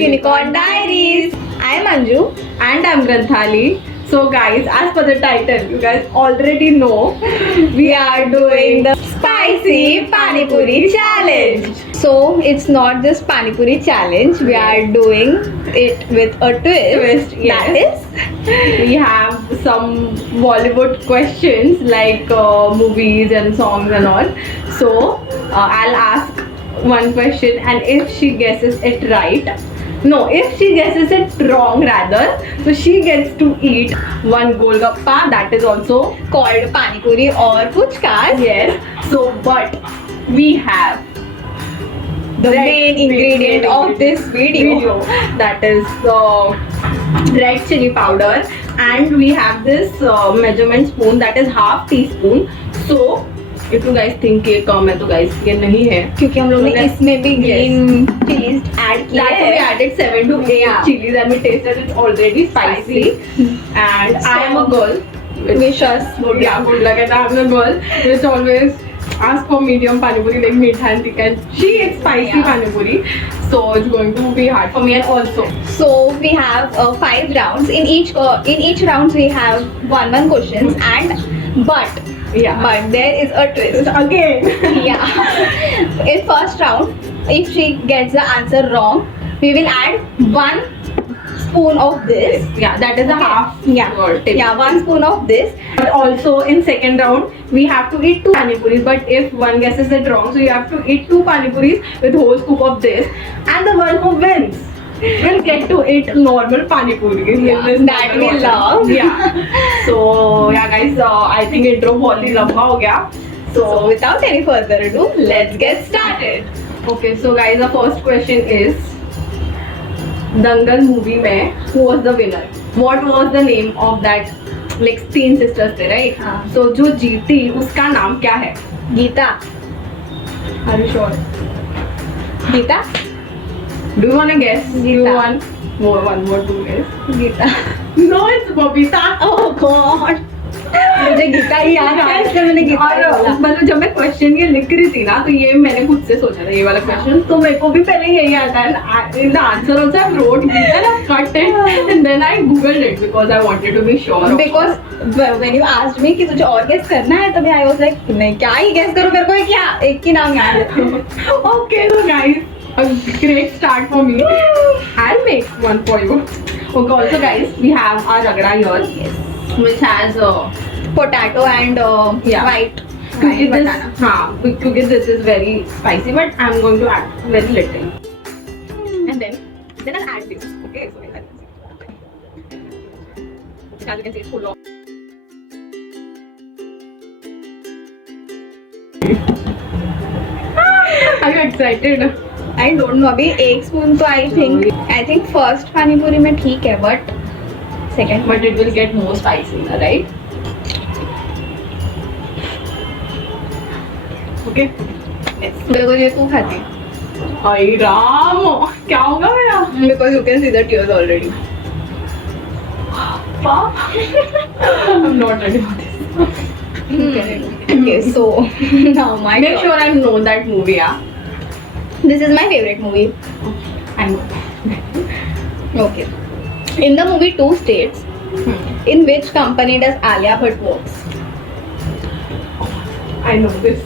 Unicorn Diaries. I'm Anju. And I'm Granthali. So guys, as per the title, you guys already know We are doing the spicy Pani Puri challenge. So it's not just Pani Puri challenge. We are doing it with a twist. Yes. That is, we have some Bollywood questions like movies and songs and all. So I'll ask one question, and if she guesses it right, no, if she guesses it wrong rather, so she gets to eat one golgappa, that is also called Pani Puri or Puchkas. yes. So but we have The main ingredient of this video. that is red chili powder, and we have this measurement spoon that is half teaspoon. So if you guys think ये कम है तो guys ये नहीं है, क्योंकि हम लोग ने Yes. इसमें भी green chilies add किए that we हैं. added 7 to 8 Yeah. chilies and we tasted it's already spicy. And I am a girl Wish us good yeah, luck. good luck, and I'm a girl which always ask for medium pani puri, like meetha and thick, and she eats spicy Yeah. pani puri, so it's going to be hard for me. And also So we have 5 rounds. In each rounds we have one questions, and but there is a twist. again Yeah. In first round, if she gets the answer wrong, we will add 1 spoon of this. yeah, that is a Okay. half tip. Yeah, 1 spoon of this. But also in second round we have to eat 2 pani puris, but if one guesses it wrong, so you have to eat 2 pani puris with whole scoop of this, and the one who wins will get to eat normal pani puris. Yeah, that we love. Yeah. So yeah guys, I think intro बहुत ही लंबा हो गया. So without any further ado, let's get started. Okay, so guys, the first question is, Dangal movie में who was the winner? What was the name of that, like 3 sisters थे, right? हाँ. So जो जीती उसका नाम क्या है? Geeta. Are you sure? Geeta? Do you wanna guess? Do you Geeta. want one more to guess? Geeta. No, it's Babita. Oh God. मुझे गीता ही याद है, इसलिए मैंने गीता ही और बोला. मतलब जब मैं क्वेश्चन ये लिख रही थी ना, तो ये मैंने खुद से सोचा था ये वाला क्वेश्चन, तो मेरे को भी पहले यही आता है. In the answer also I wrote Gita and I cut it and then I googled it because I wanted to be sure of Because when you asked me कि तुझे और guess करना है, तभी I was like नहीं क्या ही guess करूँ, मेरे को एक ही नाम याद है. Okay, so guys, a great start for me. I'll make one for you. Okay, also guys, we have our ragda here, which has Potato and Yeah. white क्योंकि banana. this हाँ क्योंकि this is very spicy, but I'm going to add very little, and then I'll add this. Okay, so as you can see, it's full of. Are you excited? I don't know, अभी 1 spoon तो I think first पानी पूरी में ठीक है, but second But it will get more spicy, right? Okay. मेरे को ये तू खाती आई राम, क्या होगा मेरा? because you can see the tears already. I'm not ready for this. Okay, so now my Make turn. sure I know that movie, yeah. This is my favorite movie. I know. Okay. In the movie Two States, in which company does Alia Bhatt works? I know this.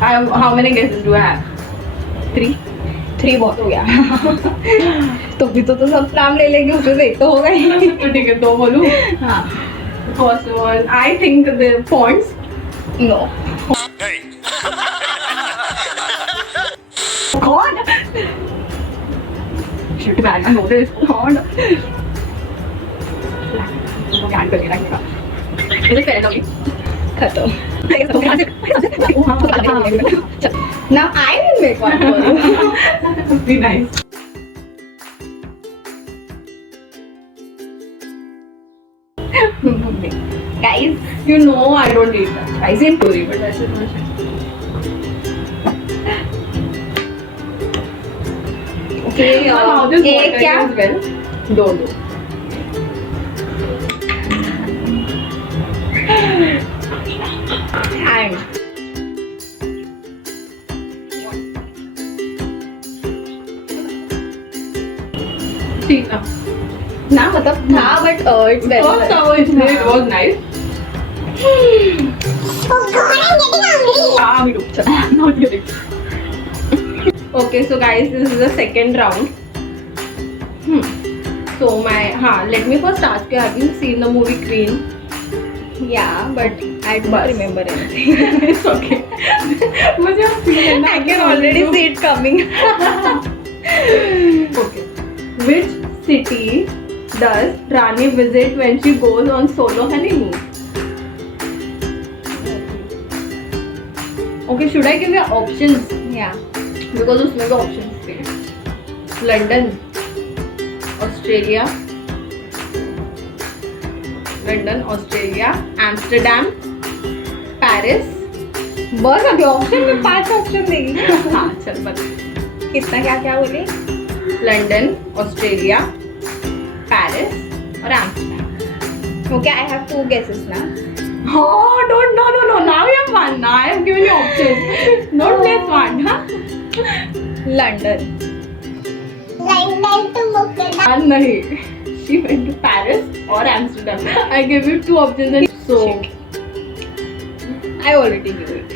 How many guesses do I have? 3. 3 बहुत हो गया. तो भी तो सब नाम ले लेंगे, उसमें से एक तो होगा ही. तो ठीक है, 2 बोलूं. हाँ. First one, I think the Ponds. No. God. Shit, man, I know this. God. Can't forget that. Is it fair enough? खत्म. Now I will make one for you. Be nice. Guys, You know I don't eat that spicy in puri, but that's it. okay, My mouth is एक watering क्या? as well. Do. And टीना ना मतलब था but it's first very our इसलिए it was nice. Me too. Not kidding. Okay, so guys, this is the second round. So let me first ask you, have you seen the movie Queen? yeah but I don't बस. remember anything. It's okay. मुझे अब feel है ना, I can already see it coming. Okay. Which city does Rani visit when she goes on solo honeymoon? Okay, should I give you options? yeah Because उसमें भी options थे. London, Australia, Amsterdam, Paris. बस अभी option में 5 option देगी. हाँ चल बता. कितना क्या क्या बोले? लंदन, ऑस्ट्रेलिया, पेरिस और Amsterdam. Okay, I have 2 guesses now. Oh, don't, no. Now you have one. Now I have given you options. Don't play smart, huh? London. नहीं. She went to Paris or Amsterdam. I gave you 2 options and so. I already knew it.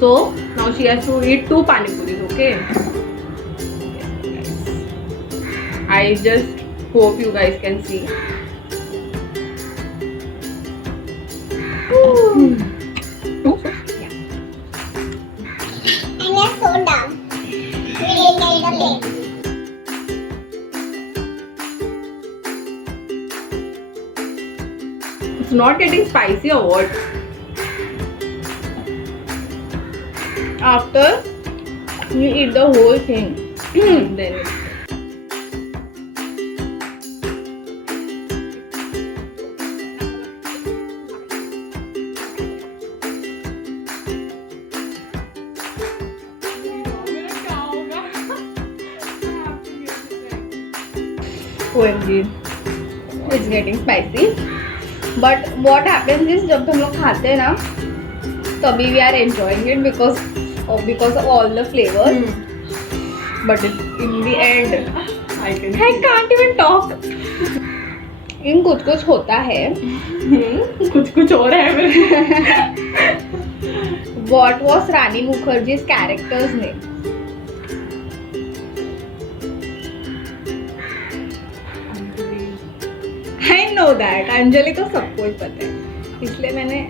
So now she has to eat 2 pani puris, okay? I just hope you guys can see. And you're so dumb. You didn't get the plate. It's not getting spicy or what? After you eat the whole thing, Then OMG, it's getting spicy. But what happens is जब हम लोग खाते हैं ना तभी we are enjoying it because of all the flavors. But in the end, I can. I can't even talk. इन कुछ होता है. कुछ और है मेरे. What was Rani Mukherjee's character's name? I know that. Anjali को सबको ही पता है इसलिए मैंने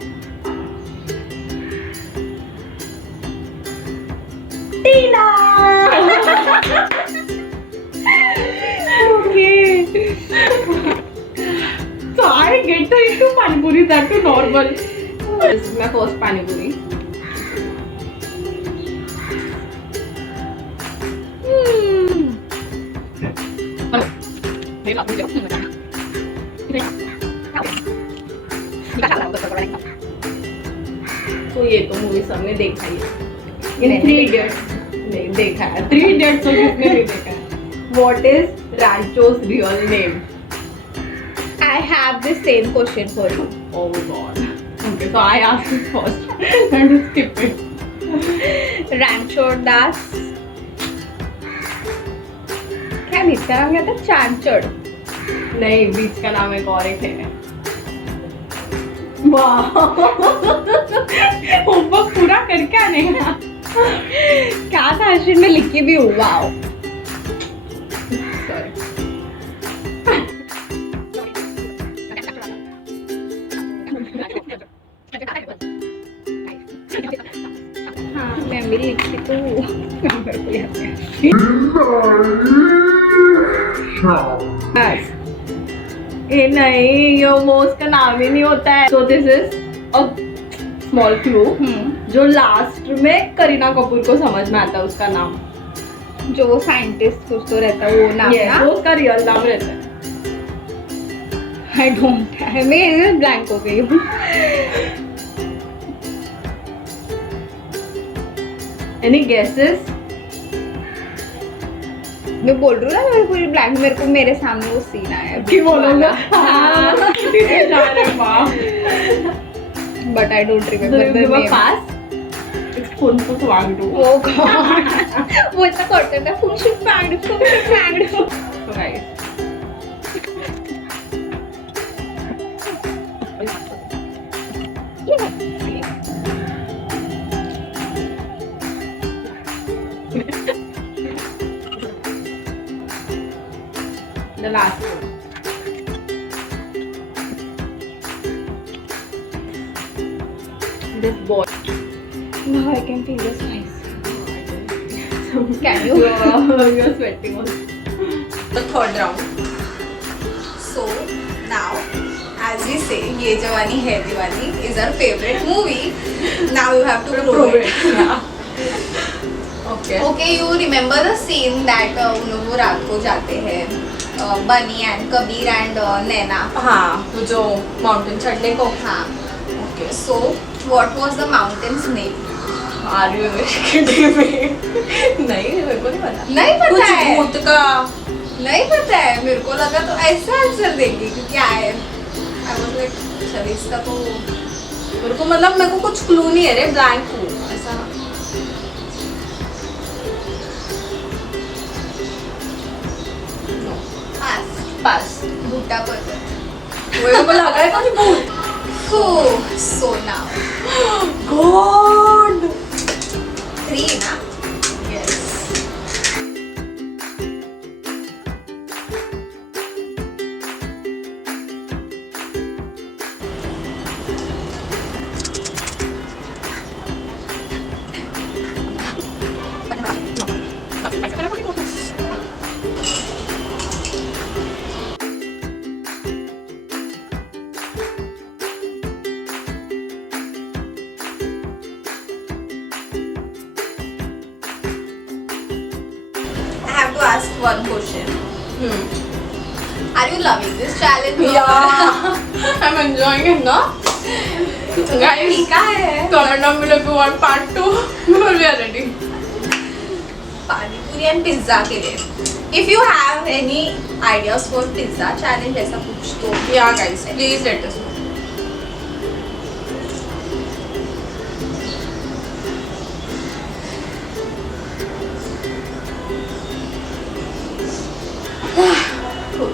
टीना. Okay. So I get to eat 2 pani puri, that too normal. This is my first pani puri. तो ये तो मूवी सबने देखा ही है. In 3 Idiots नहीं देखा है. 3 Idiots तो किसने नहीं देखा है. What is Rancho's real name? I have the same question for you. Oh God. Okay, so I asked it first and you skip it. Rancho Das. क्या बीच का नाम क्या था? चांचड़. नहीं, बीच का नाम एक और एक है. वाह. होमवर्क पूरा करके आने का. क्या था अश्विन में लिखी भी हूँ. वाओ. Sorry. हाँ मैं भी लिखी तो मेरे को याद नहीं. बस. ए नहीं, ये मोस्ट का नाम ही नहीं होता है. So this is a small clue. जो लास्ट में करीना कपूर को समझ में आता है उसका नाम. जो साइंटिस्ट कुछ तो रहता है वो नाम Yes, ना. वो उसका रियल नाम रहता है. I don't. मैं ब्लैंक हो गई हूँ. Any guesses? मैं बोल रही हूँ ना मेरे पूरी ब्लैंक. मेरे को मेरे सामने वो सीन आया. कि बोलोगे? हाँ. अरे वाह. But I don't So remember you the give a name. pass? फुनफुट Wangdu. Oh God. बोलता करतो का फुंगशुक पांगडू फुंगशुक पांगडू. So guys. The last one. This boy. Now I can feel the spice. Can you? You're sweating also. The third round. So now, as we say, Ye Jawani Hai Diwani is our favorite movie. Now you have to prove it. Yeah. Okay. Okay, you remember the scene that उन लोग रात को जाते हैं बनी and Kabir and नैना. हाँ, वो जो माउंटेन चढ़ने को. हाँ. Okay. So what was the mountain's name? Are you kidding me? नहीं, मेरे को नहीं पता. नहीं पता कुछ है. भूत का. नहीं पता है. मेरे को लगा तो ऐसा आंसर देगी क्योंकि I was like चल इसका तो मेरे को मतलब मेरे को कुछ क्लू नहीं है रे, ब्लैंक हूँ ऐसा. पास भूटा पर्वत. मेरे को लगा है कुछ भूत. So now God. 3 ना. Yes. I have to ask one question. Are you loving this challenge? Yeah. I'm enjoying it ना. Guys, ठीक है. comment down below if you want part 2. We are ready. पानी पूरी एंड पिज्जा के लिए. If you have any ideas for pizza challenge ऐसा कुछ तो Yeah guys, please let us know.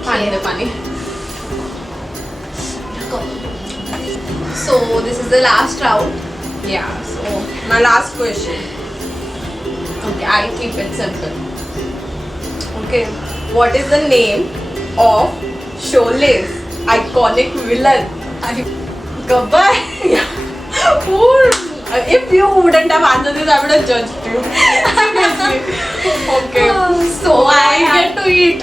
पानी दे पानी. So this is the last round. Yeah, so my last question. Okay, I'll keep it simple. Okay, what is the name of Shole's iconic villain? Gabbar. If you wouldn't have answered this, I would have judged you. Seriously. Okay. So I get to eat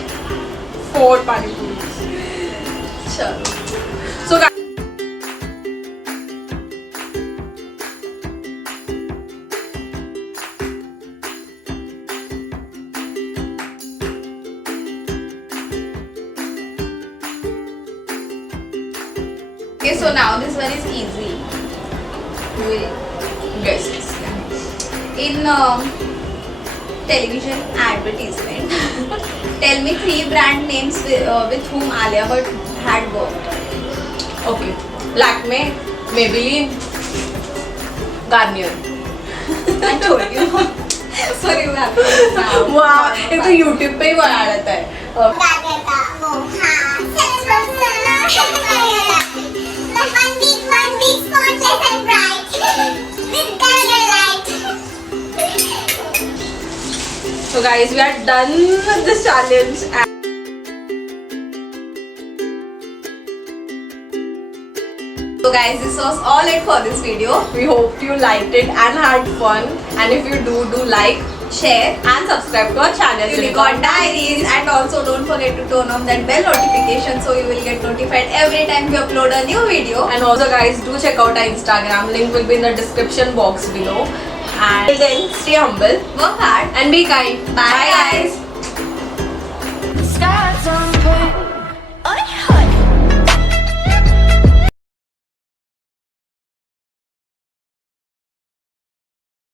4 pani puris. चलो. So guys, Okay, so now this one is easy. You will guess this. Yeah. In television advertisement, tell me 3 brand names with whom Alia Bhatt had worked. okay. Lakme, Maybelline, Garnier. I told you. So you have to now. वाह, ये तो YouTube पे ही बना रहता है. One week spotless and bright. With color light. So guys, we are done with this challenge. So guys, this was all it for this video. We hope you liked it and had fun. And if you do like, Share and subscribe to our channel, Unicorn Diaries, and also don't forget to turn on that bell notification so you will get notified every time we upload a new video. And also guys, do check out our Instagram. Link will be in the description box below. And till then, stay humble Work hard. and be kind. Bye guys.